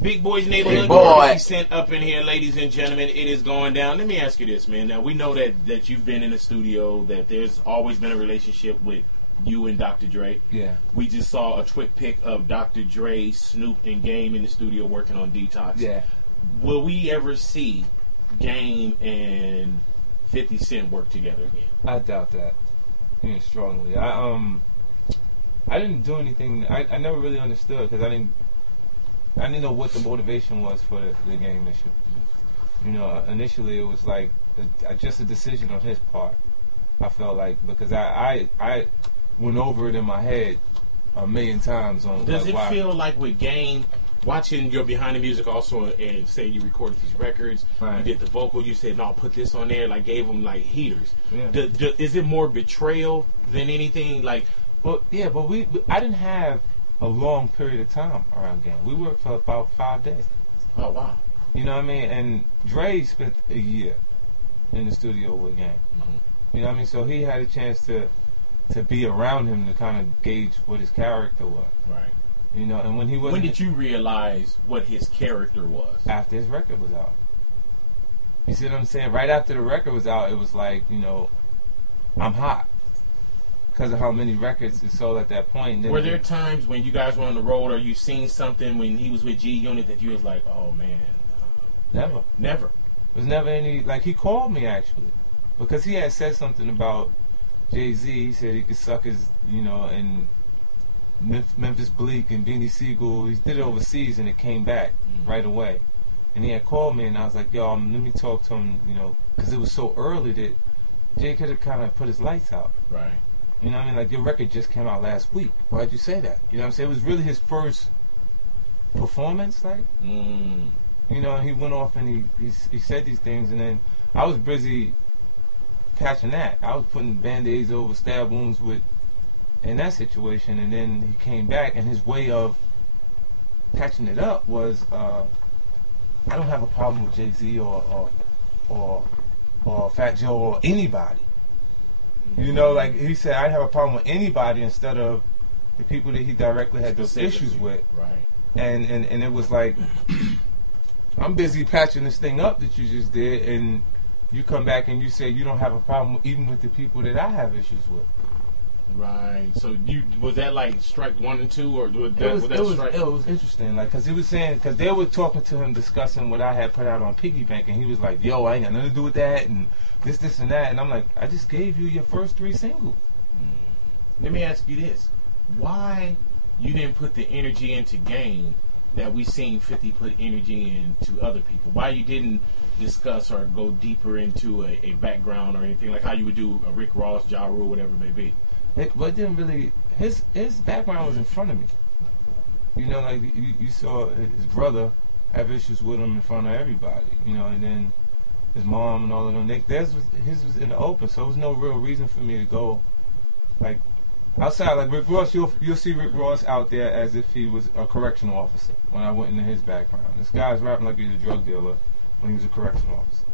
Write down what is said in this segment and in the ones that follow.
Big Boys Neighborhood, Big boy. 50 Cent up in here, ladies and gentlemen. It is going down. Let me ask you this, man. Now, we know that you've been in the studio, that there's always been a relationship with you and Dr. Dre. Yeah. We just saw a quick pic of Dr. Dre, Snoop, and Game in the studio working on Detox. Yeah. Will we ever see Game and 50 Cent work together again? I doubt that. Strongly. I didn't do anything. I never really understood because I didn't know what the motivation was for the Game issue. You know, initially it was like just a decision on his part. I felt like because I went over it in my head a million times on. Does like, it feel like with Game, watching your behind the music also, and say you recorded these records, right. You did the vocal, you said no, put this on there, like gave them like heaters. Yeah. Is it more betrayal than anything? Like, but I didn't have a long period of time around Game. We worked for about 5 days. Oh wow. You know what I mean? And Dre spent a year in the studio with Game. Mm-hmm. You know what I mean? So he had a chance to be around him to kind of gauge what his character was. Right. You know, and when he was. When did you realize what his character was? After his record was out. You see what I'm saying? Right after the record was out, it was like, you know, I'm hot. Because of how many records it sold at that point. Were there times when you guys were on the road or you seen something when he was with G Unit that you was like, oh man? Never. Never. There was never any, like he called me actually. Because he had said something about Jay-Z. He said he could suck his, you know, and Memphis Bleak and Beanie Siegel. He did it overseas and it came back right away. And he had called me and I was like, yo, let me talk to him, you know, because it was so early that Jay could have kind of put his lights out. Right. You know what I mean? Like, your record just came out last week. Why'd you say that? You know what I'm saying? It was really his first performance, like. You know, he went off and he said these things, and then I was busy patching that. I was putting Band-Aids over stab wounds in that situation, and then he came back, and his way of patching it up was, I don't have a problem with Jay-Z or Fat Joe or anybody. You know, like he said, I have a problem with anybody instead of the people that he directly had those issues with. Right. And it was like, I'm busy patching this thing up that you just did, and you come back and you say you don't have a problem even with the people that I have issues with. Right. So was that like strike 1 and 2, or was that strike? It was interesting, like, because he was saying, because they were talking to him discussing what I had put out on Piggy Bank, and he was like, yo, I ain't got nothing to do with that, and this and that, and I'm like, I just gave you your first 3 singles. Let me ask you this: why you didn't put the energy into Game that we seen 50 put energy into other people? Why you didn't discuss or go deeper into a background or anything like how you would do a Rick Ross, Ja Rule, whatever it may be? But it didn't really. His background was in front of me. You know, like you saw his brother have issues with him in front of everybody. You know, and then his mom and all of them. His was in the open, so there was no real reason for me to go like outside. Like Rick Ross, you'll see Rick Ross out there as if he was a correctional officer. When I went into his background, this guy's rapping like he was a drug dealer when he was a correctional officer.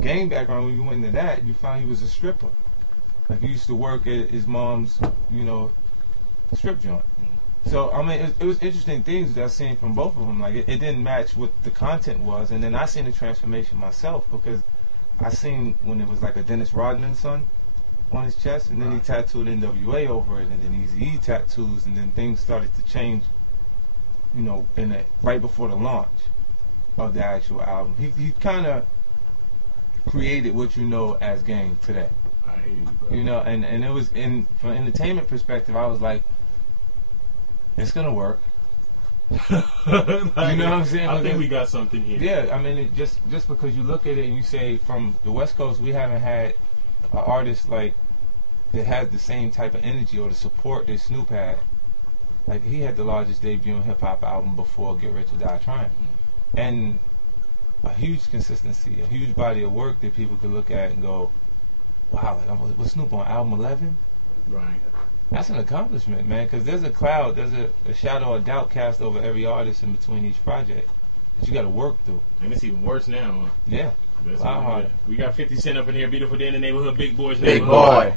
Game background, when you went into that, you found he was a stripper. Like he used to work at his mom's, you know, strip joint. So I mean, it was interesting things that I seen from both of them. Like it didn't match what the content was, and then I seen the transformation myself because I seen when it was like a Dennis Rodman son on his chest, and then he tattooed NWA over it, and then Eazy-E tattoos, and then things started to change. You know, right before the launch of the actual album, he kind of created what you know as Game today. You know, and it was from an entertainment perspective, I was like, it's gonna work. Like, you know what I'm saying? I think we got something here. Yeah, I mean, just because you look at it and you say from the West Coast, we haven't had an artist like that has the same type of energy or the support that Snoop had. Like he had the largest debut in hip hop album before Get Rich or Die Trying, and a huge consistency, a huge body of work that people could look at and go, wow, like, was Snoop on album 11? Right. That's an accomplishment, man, because there's a cloud, there's a shadow of doubt cast over every artist in between each project that you got to work through. And it's even worse now. Huh? Yeah. We got 50 Cent up in here, beautiful day in the neighborhood, Big Boys Big neighborhood. boy.